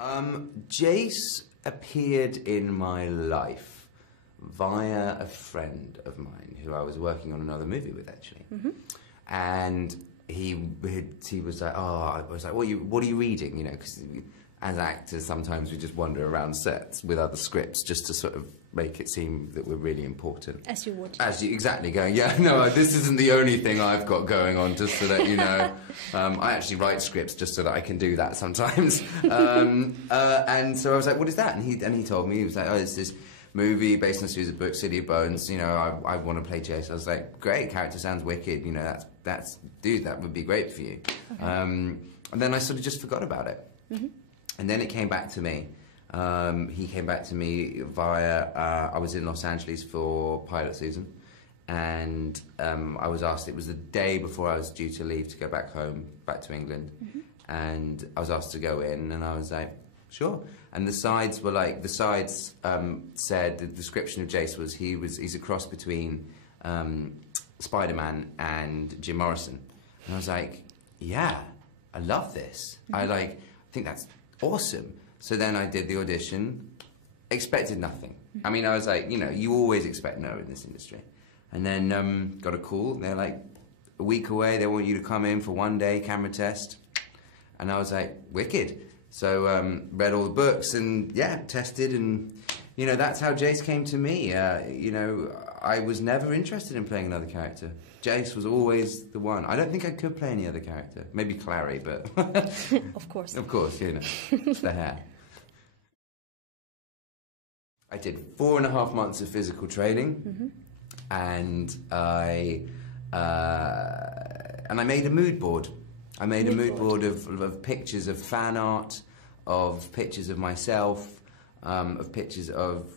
Jace appeared in my life via a friend of mine who I was working on another movie with, actually. And he was like, oh, I was like, what are you reading? You know, because as actors, sometimes we just wander around sets with other scripts just to sort of make it seem that we're really important. As you would. As you, exactly, going, yeah, no, this isn't the only thing I've got going on, just so that you know. I actually write scripts just so that I can do that sometimes. And so I was like, what is that? And he told me, he was like, oh, it's this movie based on a series of books, City of Bones, you know, I want to play Jace. I was like, great, character sounds wicked, you know, dude, that would be great for you. Okay. And then I sort of just forgot about it. And then it came back to me. He came back to me via, I was in Los Angeles for pilot season, and I was asked, it was the day before I was due to leave to go back home, back to England, and I was asked to go in, and I was like, sure. And the sides were like, said, the description of Jace was, he's a cross between Spider-Man and Jim Morrison. And I was like, yeah, I love this. I think that's awesome. So then I did the audition, expected nothing. I mean, I was like, you know, you always expect no in this industry. And then got a call, they're like, a week away, they want you to come in for 1 day camera test. And I was like, wicked. So read all the books and, yeah, tested, and, you know, that's how Jace came to me. You know, I was never interested in playing another character. Jace was always the one. I don't think I could play any other character. Maybe Clary, but... Of course. Of course, you know. It's the hair. I did 4.5 months of physical training, and I made a mood board. I made a mood board of pictures of fan art, of pictures of myself, of pictures of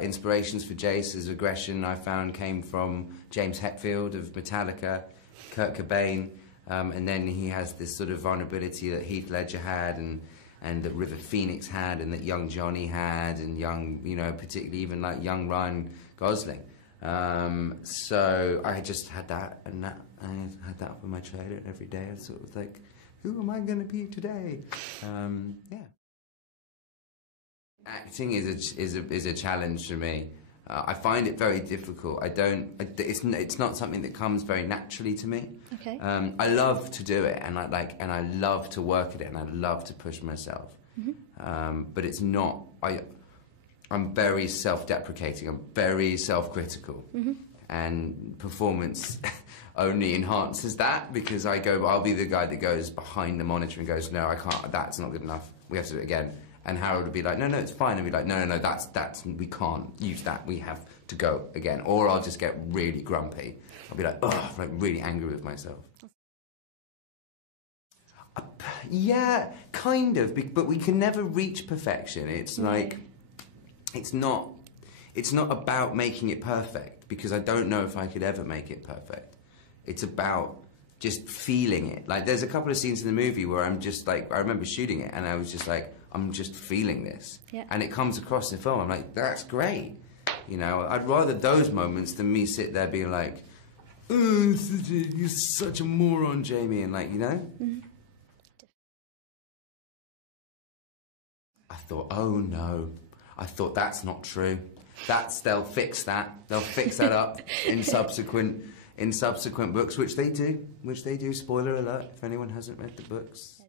inspirations for Jace's aggression I found came from James Hetfield of Metallica, Kurt Cobain, and then he has this sort of vulnerability that Heath Ledger had, and that River Phoenix had, and that young Johnny had, and young, you know, particularly even like young Ryan Gosling. So I just had that, and I had that up in my trailer every day. I sort of was like, who am I going to be today? Yeah. Acting is a challenge for me. I find it very difficult. It's not something that comes very naturally to me. Okay. I love to do it, and I love to work at it, and I love to push myself. But it's not. I'm very self-deprecating. I'm very self-critical, and performance only enhances that, because I'll be the guy that goes behind the monitor and goes, no, I can't. That's not good enough. We have to do it again. And Harold would be like, no, it's fine. And be like, no, that's we can't use that. We have to go again. Or I'll just get really grumpy. I'll be like, ugh, like really angry with myself. Yeah, kind of. But we can never reach perfection. It's like, it's not about making it perfect, because I don't know if I could ever make it perfect. It's about just feeling it. Like, there's a couple of scenes in the movie where I'm just like, I remember shooting it and I was just like, I'm just feeling this. Yeah. And it comes across in the film. I'm like, that's great. You know, I'd rather those moments than me sit there being like, oh, you're such a moron, Jamie, and like, you know? I thought, oh no. I thought, that's not true. They'll fix that. They'll fix that up in subsequent books, which they do. Spoiler alert, if anyone hasn't read the books.